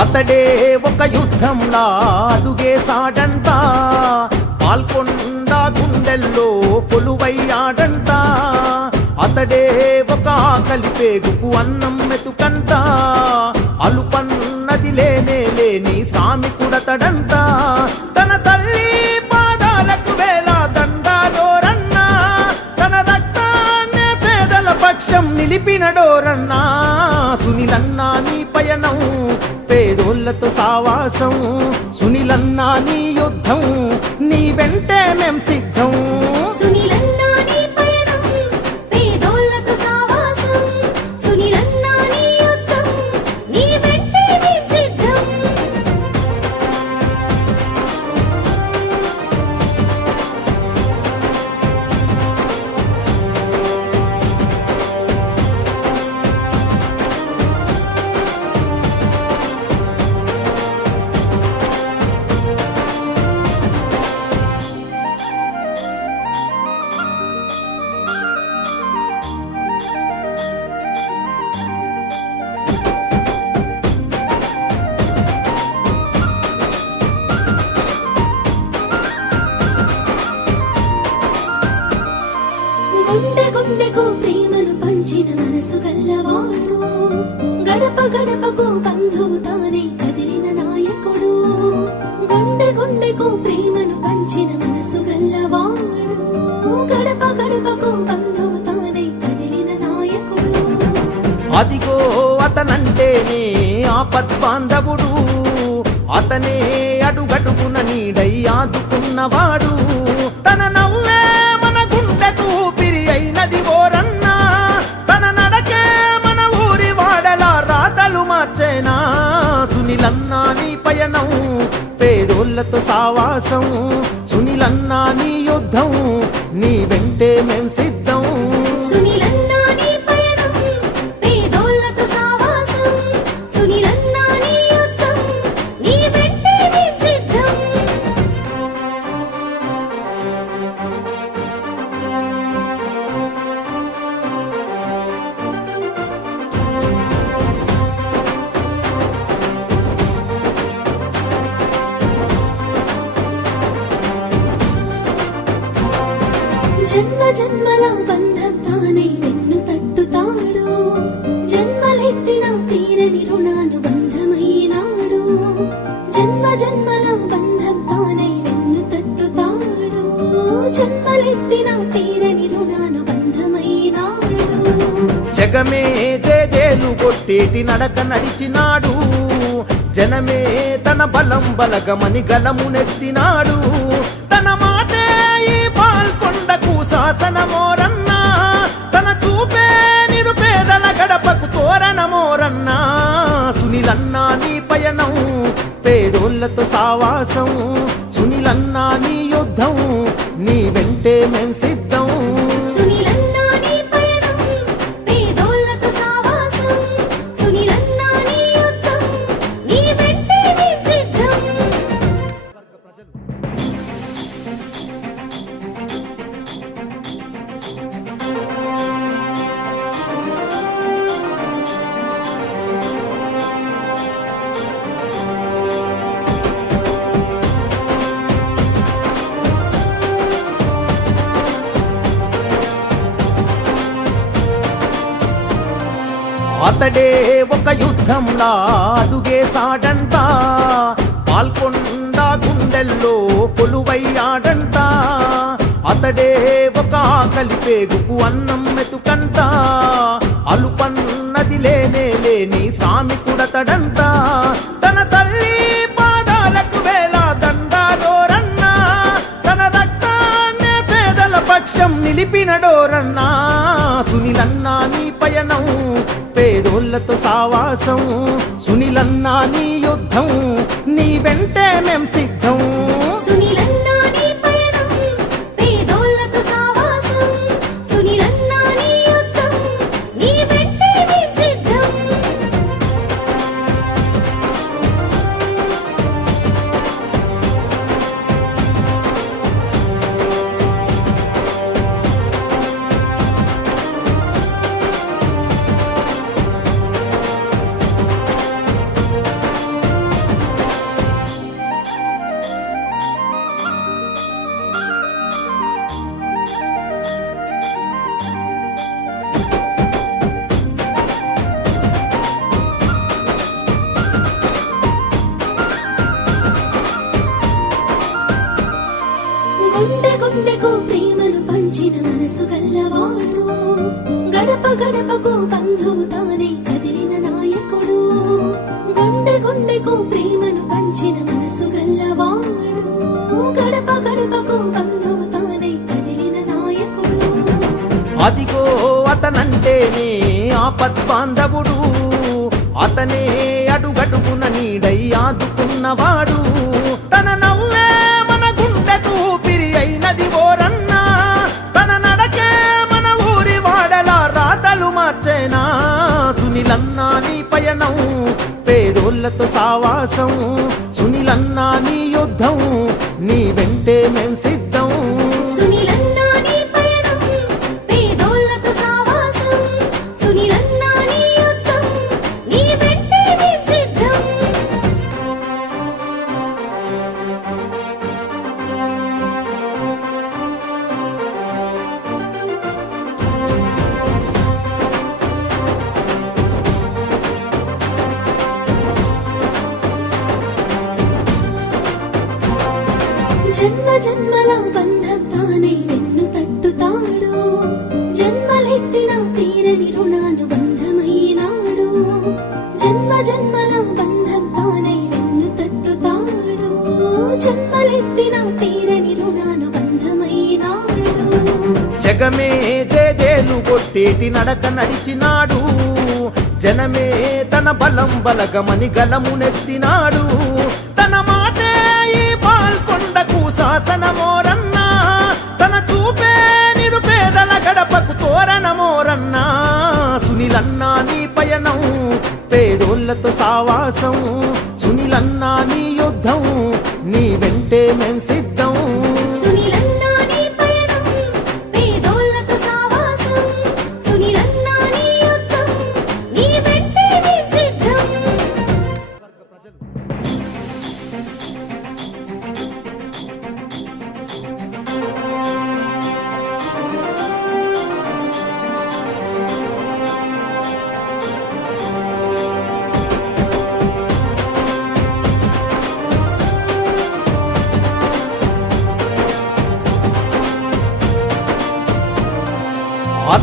అతడే ఒక యుద్ధంలా అడుగేశాడంట పాల్కొండ గుండెల్లో కొలువయ్యాడంట అతడే ఒక ఆకలి పేగుకు అన్నం మెతుకంట అలుపన్నది లేనే లేని శ్రామికుడతడంట తన తల్లి పాదాలకు వేల దండాలోరన్నా తన రక్తాన్నే పేదల పక్షం నిలిపినడోరన్నా సునిలన్నా నీ పయనం పేదోళ్ళతో సావాసం. సునిలన్నా నీ యుద్ధం నీ వెంటే మేం సిద్ధం? అదిగో అతనంటేనే ఆపద్బాంధవుడు. అతనే అడుగడుగున నీడై ఆదుకున్నవాడు. తన నవ్వే మన గుండెకు పిరి అయినది ఓరన్నా. తన నడకే మన ఊరి వాడల రాతలు మార్చేనా. సునిలన్నా నీ పయనం పేదోళ్ళతో సావాసం. సునిలన్నా నీ యుద్ధం నీ వెంటే మేం సిద్ధం. జగమే జేజేలు కొట్టేటి నడక నడిచినాడు. జనమే తన బలం బలగమని గలమునెత్తినాడు తన మాటే ఈ పాల్కొండకు శాసనమోరన్నా. తన చూపే నిరుపేదల గడపకు తోరణమోరన్నా. సునీలన్నా నీ పయనం పేదోళ్ళతో సావాసం. సునీలన్నా నీ యుద్ధం నీ వెంటే మేం సిద్ధం. అతడే ఒక యుద్ధంలా అడుగేశాడంట పాల్కొండ గుండెల్లో కొలువయ్యాడంట అతడే ఒక ఆకలి పేగుకు అన్నం మెతుకంట అలుపన్నది లేనే లేని శ్రామికుడతడంట తన తల్లి పాదాలకు వేల దండాలోరన్నా తన రక్తాన్నే పేదల పక్షం నిలిపినడోరన్నా సునిలన్నా నీ పయనం పేదోళ్ళతో సావాసం సునిలన్నా నీ యుద్ధం నీ వెంటే మేం సిద్ధం. బంధువు తానే కదిలిన నాయకుడు. గుండె గుండెకు ప్రేమను పంచిన మనసు గల్లవాడు. గడప గడపకు బంధువు తానే కదిలిన నాయకుడు. అదిగో అతనంటేనే ఆపత్ బాంధవుడు అతనే అడుగడుగున నీడై ఆదుకున్నవాడు. సునీలన్నా నీ పయనం పేదోళ్ళతో సావాసం. సునీలన్నా నీ యుద్ధం నీ వెంటే మేం సిద్ధం. జన్మల బంధంతోనే నిన్ను తట్టుతాడు. జన్మలెత్తిన తీరని రుణాను బంధమైనాడు. జగమే జేజేలు కొట్టేటి నడక నడిచినాడు. జనమే తన బలం బలగమని గలము నెత్తినాడు. తన మాటే ఈ పాల్కొండకు శాసనమోరన్నా. తన చూపే నిరుపేదల గడపకు తోరణమోరన్నా. సునీలన్నా నీ పయనం పేదోళ్ళతో సావాసం సునీలన్నా నీ యుద్ధం నీ వెంటే మేం సిద్ధం.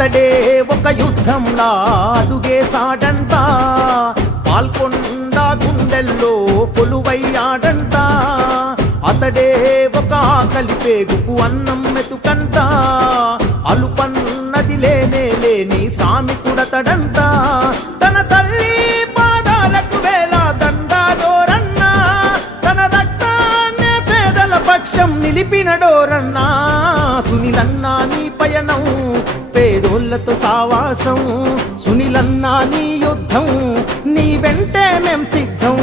అతడే ఒక యుద్ధంలా అడుగేశాడంట పాల్కొండ గుండెల్లో కొలువయ్యాడంట అతడే ఒక ఆకలి పేగుకు అన్నం మెతుకంట అలుపన్నది లేనే లేని శ్రామికుడతడంట తన తల్లి పాదాలకు వేల దండాదోరన్నా తన రక్తాన్నే పేదల పక్షం నిలిపినడోరన్నా సునిలన్నా నీ పయనం పేదోళ్ళతో సావాసం సునిలన్నా నీ యుద్ధం నీ వెంటే మేం సిద్ధం.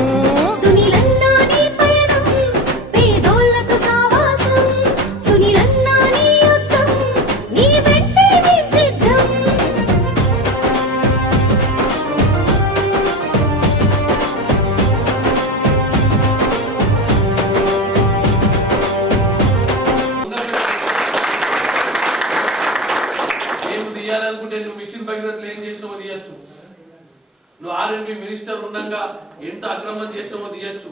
విధంగా ఎంత అక్రమం చేసామో తీయచ్చు.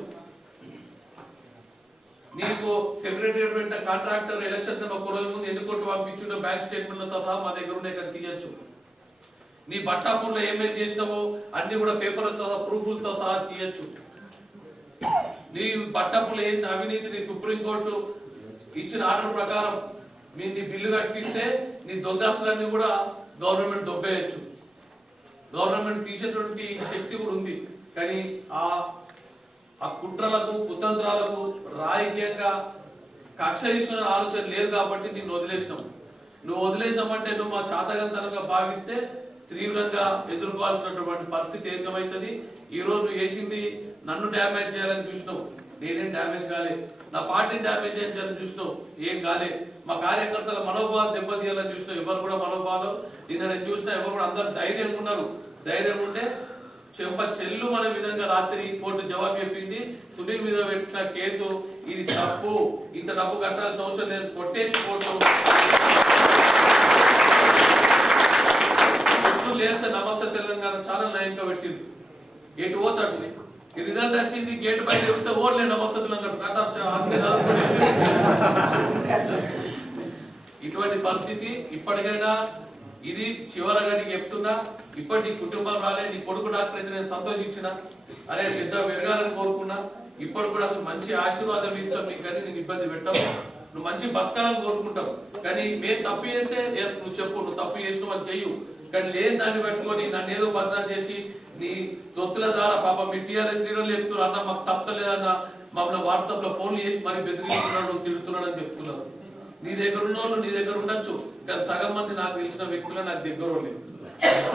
నీకు సెక్రటరియట్ కాంట్రాక్టర్ ఎలక్షన్ కన్నా ఒక రోజు ముందు ఎన్ని కోట్లు బ్యాంక్ స్టేట్మెంట్లతో సహా మా దగ్గర ఉండే కానీ తీయచ్చు. నీ బట్టాపూర్లో ఏమేమి చేసినావో అన్ని కూడా పేపర్లతో సహా ప్రూఫ్లతో సహా తీయచ్చు. నీ బట్టాపూర్లో వేసిన అవినీతిని సుప్రీంకోర్టు ఇచ్చిన ఆర్డర్ ప్రకారం మీ నీ బిల్లు కట్టిస్తే నీ దొంగస్తులన్నీ కూడా గవర్నమెంట్ దొబ్బేయచ్చు. గవర్నమెంట్ తీసేటువంటి శక్తి కూడా ఉంది. కానీ ఆ ఆ కుట్రలకు కుతంత్రాలకు రాజకీయంగా కక్ష తీసుకునే ఆలోచన లేదు కాబట్టి నిన్ను వదిలేసినావు నువ్వు వదిలేసామంటే నువ్వు మా చాతగంతనంగా భావిస్తే తీవ్రంగా ఎదుర్కోవాల్సినటువంటి పరిస్థితి ఏకమవుతుంది. ఈ రోజు చేసింది నన్ను డ్యామేజ్ చేయాలని చూసినావు. నేనేం డ్యామేజ్ కాలే. నా పార్టీని డ్యామేజ్ చేయాలని చూసినావు. ఏం కాలే. మా కార్యకర్తల మనోభావాలు దెబ్బతీయాలని చూసినావు. ఎవరు కూడా మనోభావాలు నిన్న నేను చూసినా ఎవరు కూడా అందరు ధైర్యంగా ఉన్నారు. ధైర్యంగా ఉంటే చెంప చెల్లు మన విధంగా రాత్రి కోర్టు జవాబు చెప్పింది. సునీల్ మీద పెట్టిన కేసు ఇది తప్పు. ఇంత డబ్బు కట్టాల్సిన అవసరం లేదు. కొట్టేసి కోర్టు లేస్తే నమస్తే తెలంగాణ ఛానల్ నైన్గా పెట్టింది. ఎటు పోతాడు ఈ రిజల్ట్ వచ్చింది గేట్ బయట చెప్తే ఓట్లే నమస్తే తెలంగాణ. కథ ఇటువంటి పరిస్థితి ఇప్పటికైనా ఇది చివరగా నీకు చెప్తున్నా ఇప్పటి నీ కుటుంబం రాలే నీ కొడుకు డాక్టర్ అయితే నేను సంతోషించిన. అరే పెద్ద పెరగాలని కోరుకున్నా ఇప్పుడు కూడా అసలు మంచి ఆశీర్వాదం ఇస్తాం నీకు కానీ నేను ఇబ్బంది పెట్టావు నువ్వు మంచి బతకాలని కోరుకుంటావు. కానీ మేము తప్పు చేస్తే నువ్వు చెప్పు నువ్వు తప్పు చేసినావు అని చెయ్యు. కానీ లేని దాన్ని పెట్టుకొని నన్ను ఏదో బదనాలు చేసి నీ తొత్తుల ద్వారా పాప మీ టీఆర్ఎస్ శ్రీరాలు చెప్తున్నారు అన్న మాకు తప్పలేదన్న మమ్మల్ని వాట్సాప్లో ఫోన్లు చేసి మరి బెదిరిస్తున్నాడు తిడుతున్నాడు అని చెప్తున్నారు. నీ దగ్గర ఉన్నోళ్ళు నీ దగ్గర ఉండొచ్చు. కానీ సగం మంది నాకు తెలిసిన వ్యక్తులు నాకు దగ్గర లేదు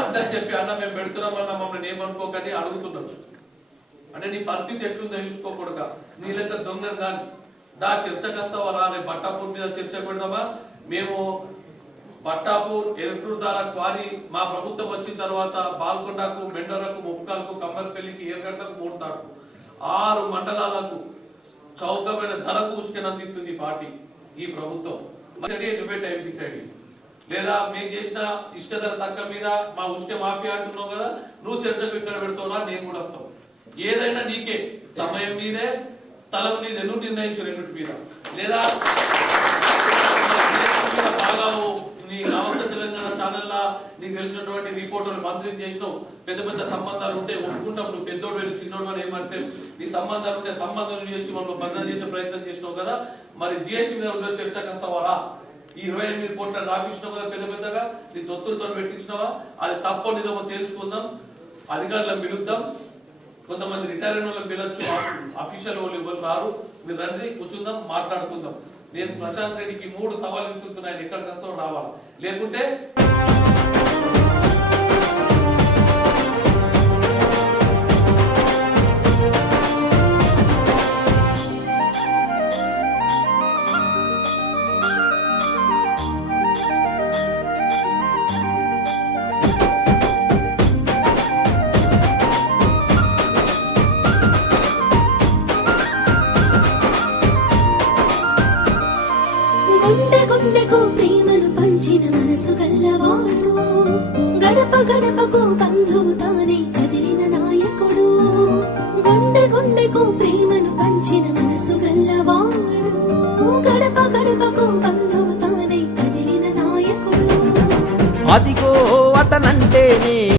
అందరు చెప్పి అన్న మేము పెడుతున్నాం అన్న మమ్మల్ని ఏమనుకోకండి అడుగుతున్నాం అంటే నీ పరిస్థితి ఎట్లుందో తెలుసుకోకూడక. నీ లెక్క దొంగను కానీ దా చర్చ వస్తావా రా బట్టాపూర్ మీద చర్చ పెడదామా? మేము బట్టాపూర్ ఎలక్ట్రూర్ ద్వారా క్వారీ మా ప్రభుత్వం వచ్చిన తర్వాత బాల్కొండకు మెండరకు ముప్కాలకు కమ్మరిపల్లికి ఏర్గట్లకు మూడతాడు ఆరు మండలాలకు చౌకమైన ధరకు ఉష్కని పార్టీ. ఈ ప్రభుత్వం. డిబేట్ టైం డిసైడ్ లేదా మేము చేసిన ఇష్టధర తక్క మీద మా ఉష్ణ మాఫియా అంటున్నావు కదా నువ్వు చర్చకు ఇక్కడ పెడుతున్నా నేను కూడా వస్తావు. ఏదైనా నీకే సమయం మీదే స్థలం మీదే నువ్వు నిర్ణయించు రెండింటి మీద. లేదా బాగా నీ అవసరం నీకు తెలిసినటువంటి రిపోర్టులు మంత్రి చేసినావు. పెద్ద పెద్ద సంబంధాలు ఉంటే ఒప్పుకుంటాం నువ్వు. పెద్దోడు వెళ్ళి చిన్నోడు అని ఏమంటే నీ సంబంధాలు ఉంటే సంబంధం చేసి మనం బంధం చేసే ప్రయత్నం చేసినావు కదా. మరి జిఎస్టీ మీద ఉన్న చర్చకు ఈ ఇరవై ఎనిమిది కోట్ల రాపించినావు కదా పెద్ద పెద్దగా. నీ దొత్తులతో పెట్టించినావా? అది తప్పో నిజమో తెలుసుకుందాం. అధికారులను పిలుద్దాం. కొంతమంది రిటైర్ అయిన వాళ్ళు పిలవచ్చు. అఫీషియల్ వాళ్ళు ఇవ్వరు రారు. మీరు రండి కూర్చుందాం మాట్లాడుకుందాం. నేను ప్రశాంత్ రెడ్డికి మూడు సవాలు ఇస్తున్నాను ఎక్కడికి వస్తారో రావాలి? లేకుంటే గడపకు బంధు తానే కదిలిన నాయకుడు. గుండె గుండెకు ప్రేమను పంచిన మనసు గల్లవాడు. గడప గడపకు బంధు తానే కదిలిన నాయకుడు. అదిగో అతనంటేనే